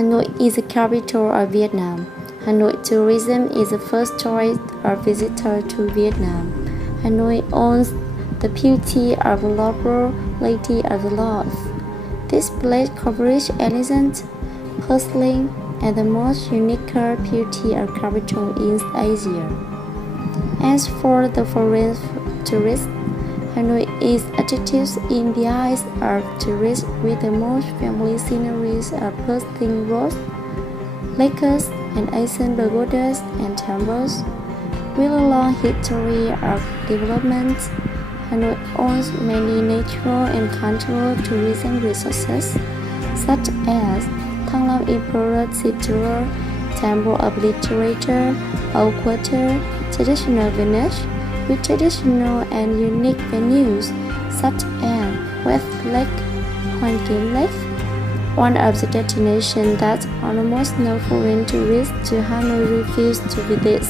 Hanoi is the capital of Vietnam. Hanoi tourism is the first choice of visitors to Vietnam. Hanoi owns the beauty of the locality of the North. This place covers elegant, bustling, and the most unique beauty of capital in Asia. As for the foreign tourists, Hanoi is attractive in the eyes of tourists with the most family sceneries of bustling roads, lakes, and ancient pagodas and temples. With a long history of development, Hanoi owns many natural and cultural tourism resources, such as Thăng Long Emperor Cathedral, Temple of Literature, Old Quarter, traditional village, with traditional and unique venues such as West Lake, Hoan Kiem Lake, one of the destinations that almost no foreign tourists to Hanoi refuse to visit.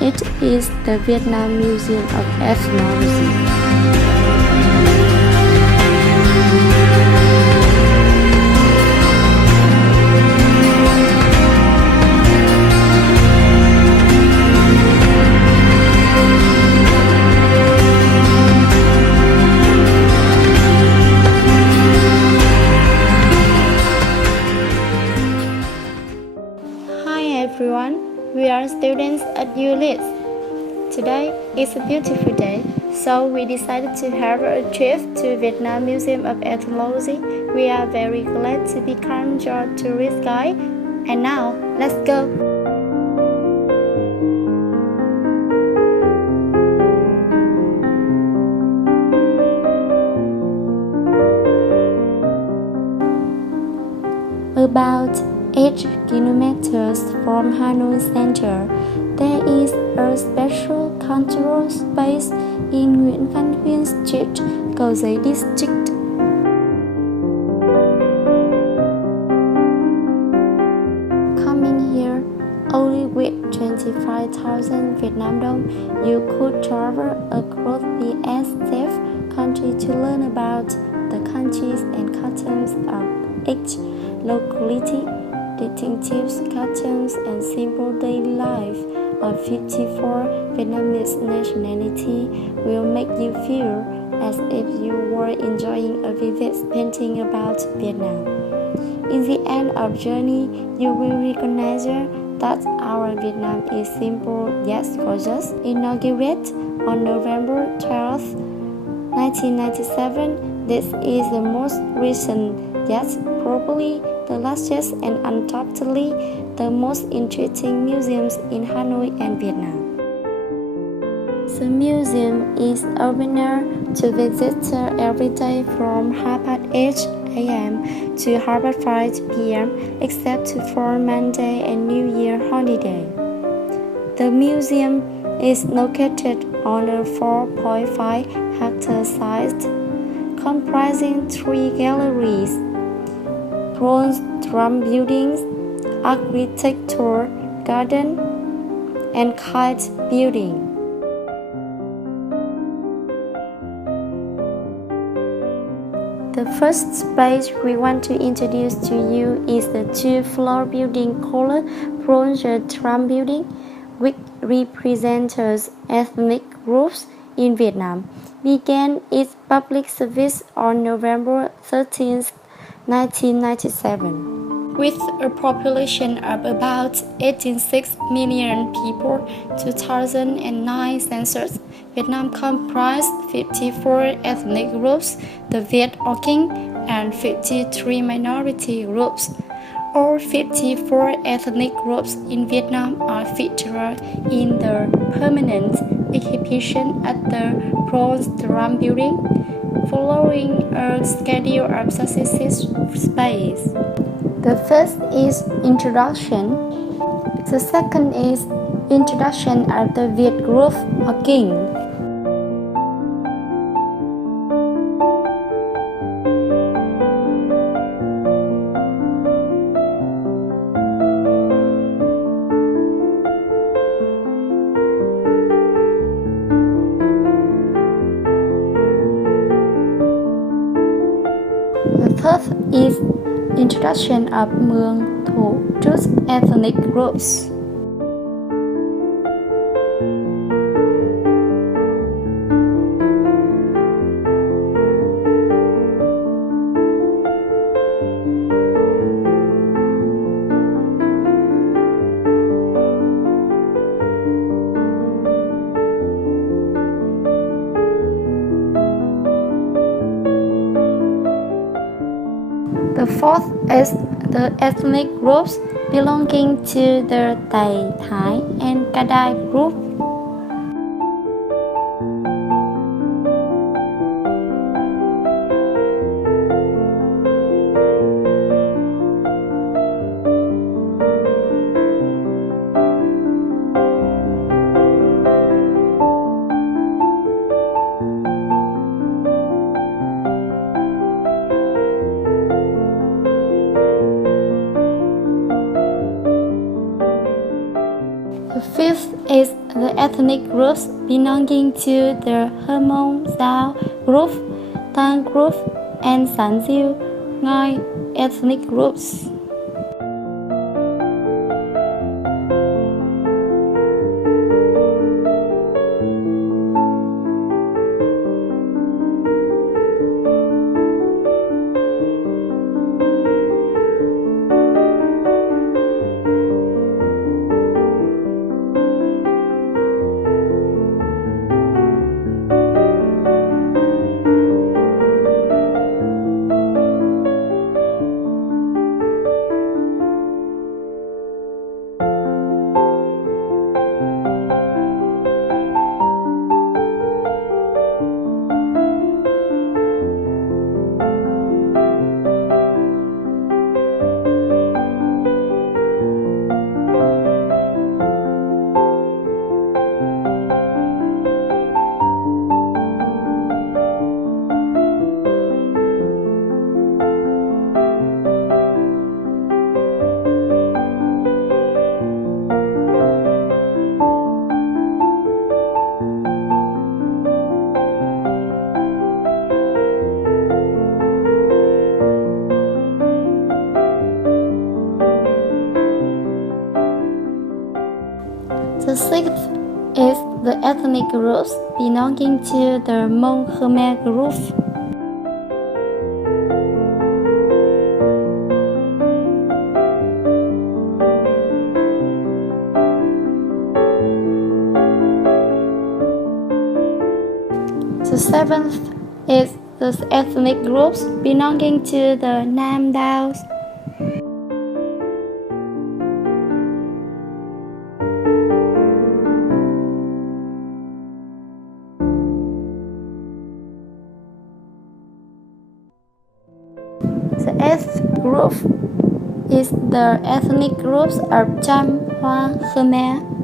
It is the Vietnam Museum of Ethnology. Everyone, we are students at ULIS. Today is a beautiful day, so we decided to have a trip to Vietnam Museum of Ethnology. We are very glad to become your tourist guide. And now, let's go! About 8 kilometers from Hanoi Center, there is a special cultural space in Nguyen Thi Hanh Street, Cầu Giấy District. Coming here only with 25,000 Vietnam dong, you could travel across the SF country to learn about the countries and customs of each locality. Distinctive customs and simple daily life of 54 Vietnamese nationality will make you feel as if you were enjoying a vivid painting about Vietnam. In the end of journey, you will recognize that our Vietnam is simple yet gorgeous. Inaugurated on November 12, 1997, this is the most recent yet probably the largest and undoubtedly the most interesting museums in Hanoi and Vietnam. The museum is open to visitors every day from 8 a.m. to 5 p.m. except for Monday and New Year holiday. The museum is located on a 4.5 hectare site comprising 3 galleries, bronze drum buildings, architecture garden, and kite building. The first space we want to introduce to you is the 2-floor building called Bronze Drum Building, which represents ethnic groups in Vietnam. Began its public service on November 13, 1997. With a population of about 86 million people, 2009 census, Vietnam comprised 54 ethnic groups, the Viet or King, and 53 minority groups. All 54 ethnic groups in Vietnam are featured in the permanent exhibition at the Bronze Drum Building, following a schedule of successive space. The first is introduction. The second is introduction of the Viet group or King. The third is Introduction of Mường Thổ Trúc ethnic groups. The fourth is the ethnic groups belonging to the Tày, Thái, and Kadai group. The fifth is the ethnic groups belonging to the Hmong Dao group, Tang group, and San Diu Ngai ethnic groups. The sixth is the ethnic groups belonging to the Hmong Khmer group. The seventh is the ethnic groups belonging to the Nam Daos. The eighth group is the ethnic groups of Cham, Hoa, Khmer.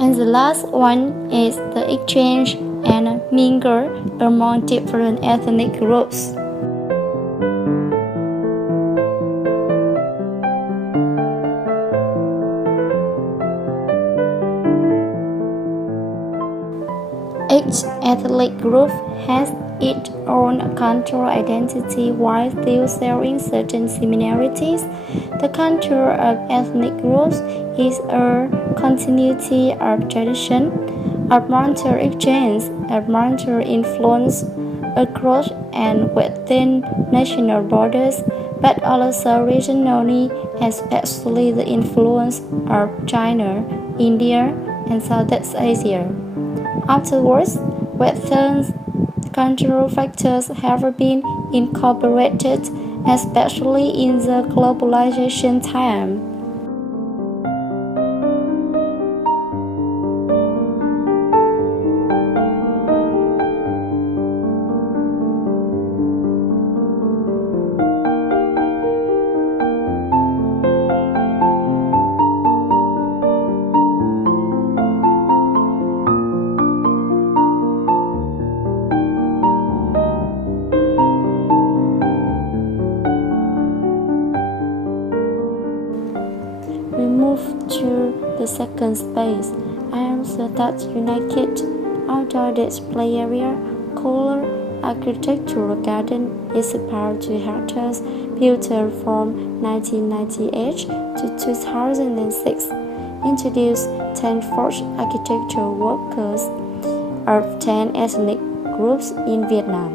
And the last one is the exchange and mingle among different ethnic groups. Each ethnic group has its own cultural identity while still sharing certain similarities. The culture of ethnic groups is a continuity of tradition, of multiple exchange, of multiple influence across and within national borders, but also regionally, especially the influence of China, India, and Southeast Asia. Afterwards, Western cultural factors have been incorporated, especially in the globalization time. the second space and the third united outdoor display area. Color architectural garden is about 2 hectares, built from 1998 to 2006. Introduced 10 forged architectural workers of 10 ethnic groups in Vietnam.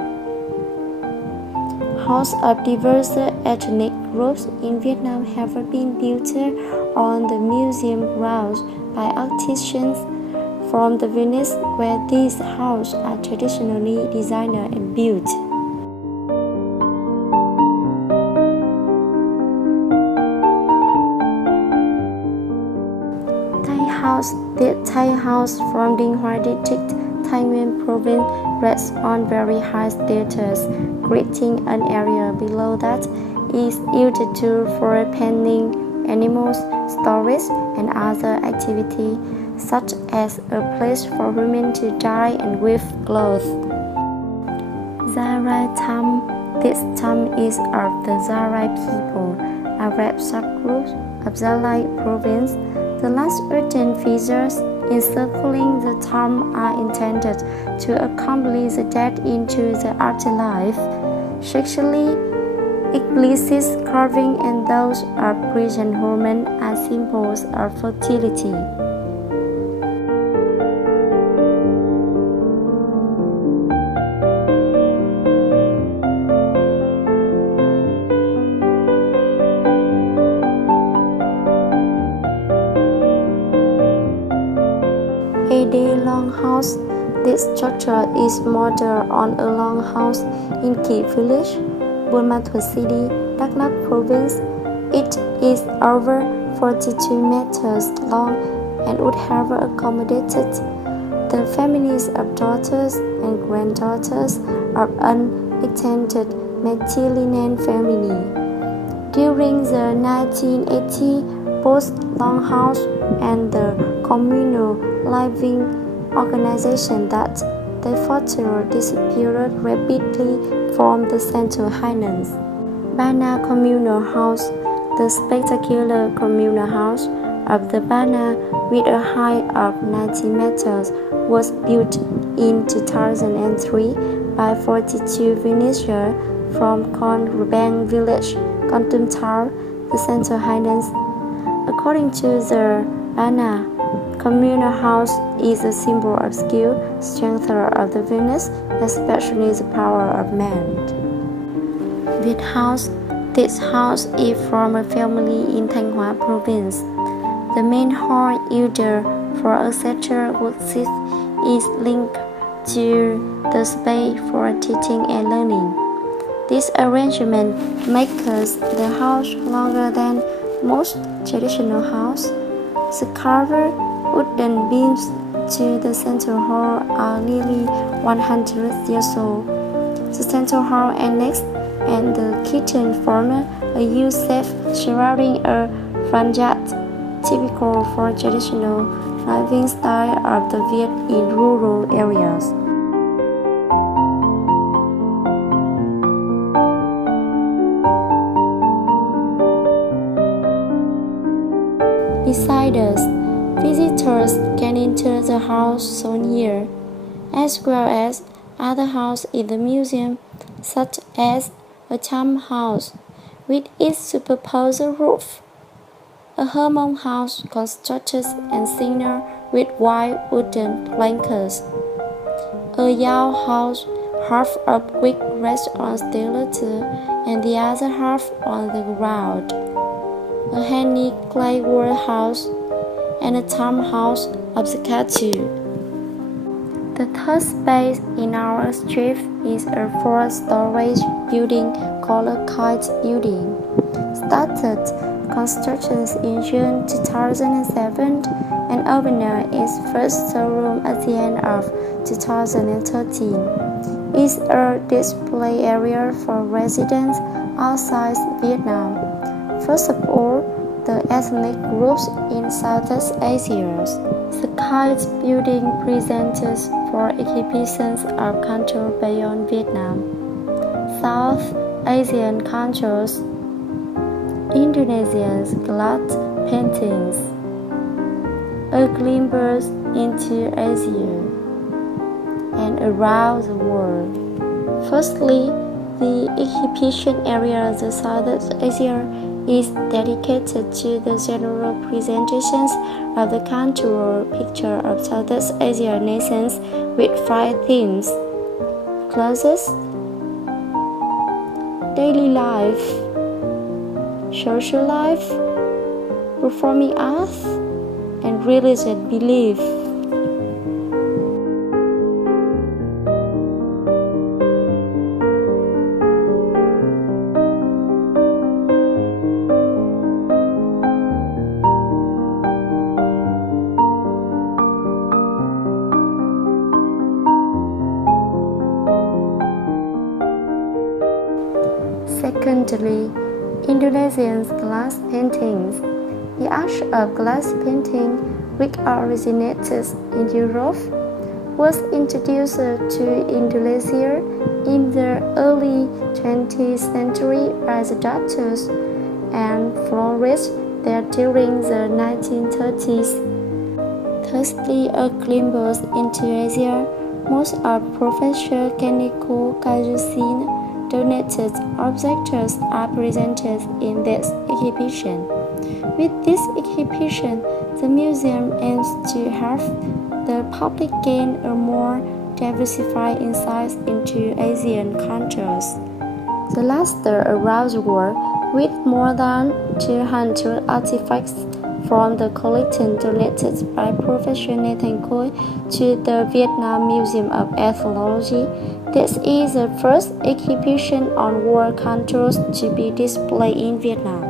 Houses of diverse ethnic groups in Vietnam have been built on the museum grounds by artisans from the Venice, where these houses are traditionally designed and built. The Thai house from Dinh Hoa district, Thái Nguyên province, rests on very high status, creating an area below that is used for penning animals, storage, and other activity, such as a place for women to dye and weave clothes. Zarai Tham. This Tham is of the Zarai people, a Arab subgroup of Zalai province. The last written features encircling the Tham are intended to accompany the dead into the afterlife. Sexually explicit carving and those of pregnant women are symbols of fertility. A day-long house. This structure is modeled on a long house in Key Village, Buôn Ma Thuột City, Đắk Lắk Province. It is over 42 meters long and would have accommodated the families of daughters and granddaughters of an extended matrilineal family. During the 1980s, both Longhouse and the Communal Living organization that they foster disappeared rapidly from the Central Highlands. Bana Communal House. The spectacular communal house of the Bana, with a height of 90 meters, was built in 2003 by 42 villagers from Con Bang village, Con Tum Town, the Central Highlands. According to the Bana, communal house is a symbol of skill, strength of the Venus, especially the power of man. Viet House. This house is from a family in Thanh Hóa province. The main hall used for a settler worship is linked to the space for teaching and learning. This arrangement makes the house longer than most traditional houses. The carved wooden beams to the central hall are nearly 100 years old. The central hall annex and the kitchen form a U-shape surrounding a front yard, typical for traditional living style of the Viet in rural areas. Besides, visitors can enter the house shown here, as well as other houses in the museum, such as a Tham house with its superposed roof, a Hermon house constructed and signal with white wooden planks, a Yao house, half of which rests on stelator and the other half on the ground, a Hien clay wall house, and a Tham house of the Katu. The third space in our strip is a 4-story building called a Kite Building. Started construction in June 2007 and opened its first showroom at the end of 2013. It's a display area for residents outside Vietnam. First of all, the ethnic groups in Southeast Asia. The Kite Building presents for exhibitions of culture beyond Vietnam, South Asian cultures, Indonesian glass paintings, a glimpse into Asia and around the world. Firstly, the exhibition area of the Southeast Asia is dedicated to the general presentations of the cultural picture of Southeast Asian nations with 5 themes: clothes, daily life, social life, performing arts, and religious belief. Secondly, Indonesian glass paintings. The art of glass painting, which originated in Europe, was introduced to Indonesia in the early 20th century by the Dutch and flourished there during the 1930s. Thirdly, a glimpse into Asia. Most of Professor Kaneko Kajusin donated objects are presented in this exhibition. With this exhibition, the museum aims to help the public gain a more diversified insight into Asian cultures. The last around the world, with more than 200 artifacts from the collection donated by Professor Nathan Khoi to the Vietnam Museum of Ethnology. This is the first exhibition on world cultures to be displayed in Vietnam.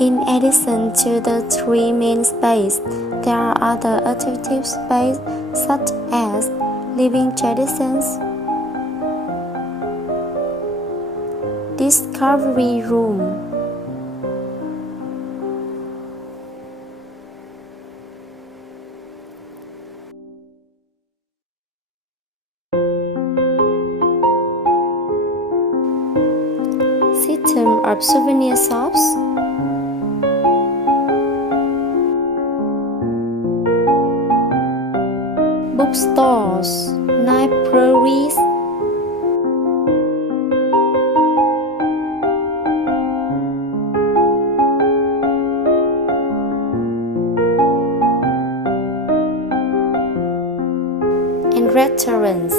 In addition to the 3 main spaces, there are other attractive spaces such as living traditions, discovery room, system of souvenir shops, bookstores, libraries, and restaurants.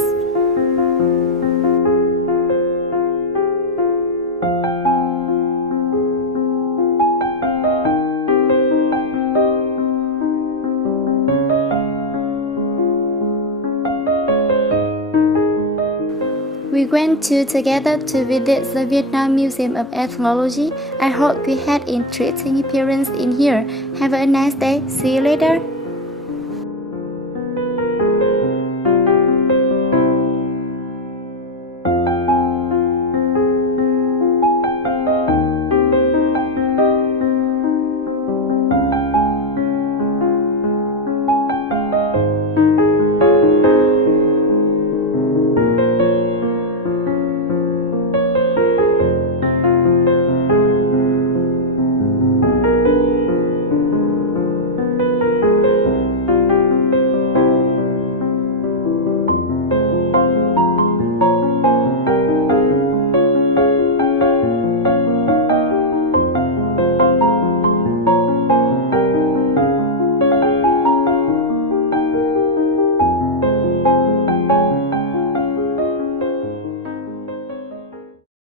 We went together to visit the Vietnam Museum of Ethnology. I hope we had interesting experience in here. Have a nice day. See you later.